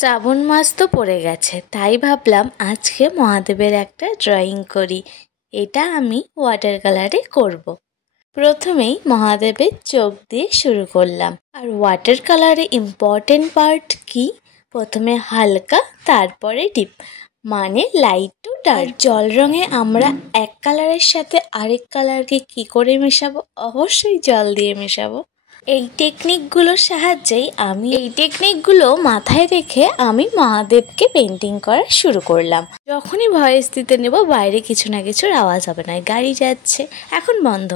শ্রাবণ মাস তো পড়ে গেছে, তাই ভাবলাম আজকে মহাদেবের একটা ড্রয়িং করি। এটা আমি ওয়াটার কালারে করব। প্রথমেই মহাদেবের চোখ দিয়ে শুরু করলাম। আর ওয়াটার কালারে ইম্পর্টেন্ট পার্ট কি? প্রথমে হালকা, তারপরে ডিপ, মানে লাইট টু ডার্ক। জল রঙে আমরা এক কালারের সাথে আরেক কালারকে কি করে মেশাবো? অবশ্যই জল দিয়ে মেশাবো। এই টেকনিকগুলোর সাহায্যেই এই টেকনিকগুলো মাথায় রেখে আমি মহাদেবকে পেন্টিং করা শুরু করলাম। যখনই ভয়েস দিতে নেব বাইরে কিছু না কিছুর আওয়াজ হবে না। গাড়ি যাচ্ছে, এখন বন্ধ।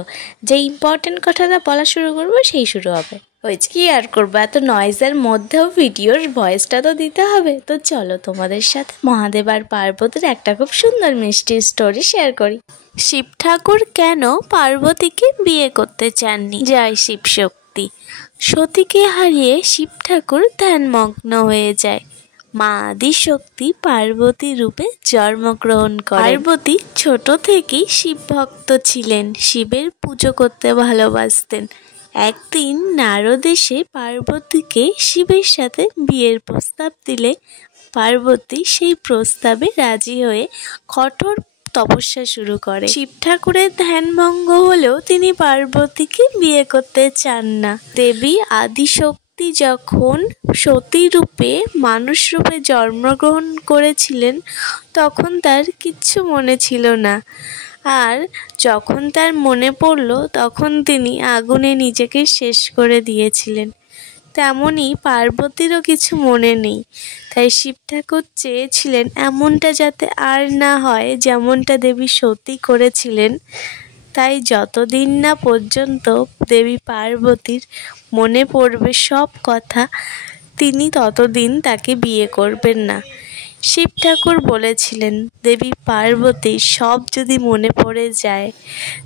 যে ইম্পর্টেন্ট কথাটা বলা শুরু করবো সেই শুরু হবে। হয়েছে, কি আর করবো, এত নয়েজের মধ্যেও ভিডিওর ভয়েসটা তো দিতে হবে। তো চলো তোমাদের সাথে মহাদেব আর পার্বতীর একটা খুব সুন্দর মিষ্টি স্টোরি শেয়ার করি। শিব ঠাকুর কেন পার্বতীকে বিয়ে করতে চাননি? জয় শিব শক্তি। সতীকে হারিয়ে শিব ঠাকুর ধ্যানমগ্ন হয়ে যায়। মা আদিশক্তি পার্বতী রূপে জন্মগ্রহণ করেন। পার্বতী ছোট থেকেই শিব ভক্ত ছিলেন, শিবের পুজো করতে ভালোবাসতেন। একদিন নারদ এসে পার্বতীকে শিবের সাথে বিয়ের প্রস্তাব দিলে পার্বতী সেই প্রস্তাবে রাজি হয়ে কঠোর তপস্যা শুরু করে। শিব ঠাকুরের ধ্যানভঙ্গ হলেও তিনি পার্বতীকে বিয়ে করতে চান না। দেবী আদিশক্তি যখন সতী রূপে মানুষ রূপে জন্মগ্রহণ করেছিলেন তখন তার কিচ্ছু মনে ছিল না। আর যখন তার মনে পড়ল তখন তিনি আগুনে নিজেকে শেষ করে দিয়েছিলেন। তেমনই পার্বতীরও কিছু মনে নেই। তাই শিব ঠাকুর চেয়েছিলেন এমনটা যাতে আর না হয় যেমনটা দেবী সতী করেছিলেন। তাই যতদিন না পর্যন্ত দেবী পার্বতীর মনে পড়বে সব কথা, তিনি ততদিন তাকে বিয়ে করবেন না। শিব ঠাকুর বলেছিলেন দেবী পার্বতীর সব যদি মনে পড়ে যায়,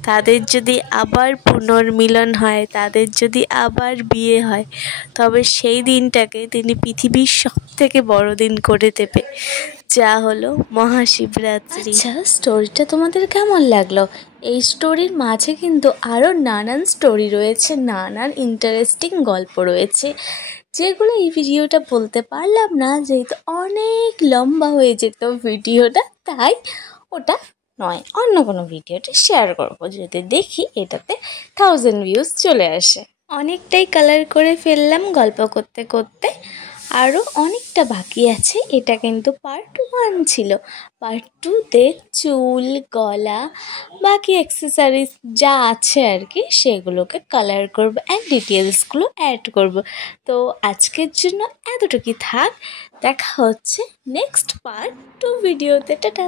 তাদের যদি আবার পুনর্মিলন হয়, তাদের যদি আবার বিয়ে হয়, তবে সেই দিনটাকে তিনি পৃথিবীর সবথেকে বড় দিন করে দেবে, যা হলো মহাশিবরাত্রি। আচ্ছা, স্টোরিটা তোমাদের কেমন লাগলো? এই স্টোরির মাঝে কিন্তু আরও নানান স্টোরি রয়েছে, নানান ইন্টারেস্টিং গল্প রয়েছে, যেগুলো এই ভিডিওটা বলতে পারলাম না যেহেতু অনেক লম্বা হয়ে যেত ভিডিওটা, তাই ওটা নয়, অন্য কোনো ভিডিওটা শেয়ার করবো যদি দেখি এটাতে 1000 ভিউজ চলে আসে। অনেকটাই কালার করে ফেললাম গল্প করতে করতে, আরও অনেকটা বাকি আছে। এটা কিন্তু পার্ট 1 ছিল। পার্ট 2তে চুল, গলা, বাকি অ্যাক্সেসরিজ যা আছে আর কি সেগুলোকে কালার করব অ্যান্ড ডিটেলসগুলো অ্যাড করব। তো আজকের জন্য এতটুকুই থাক, দেখা হচ্ছে নেক্সট পার্ট 2 ভিডিওতে। টাটা।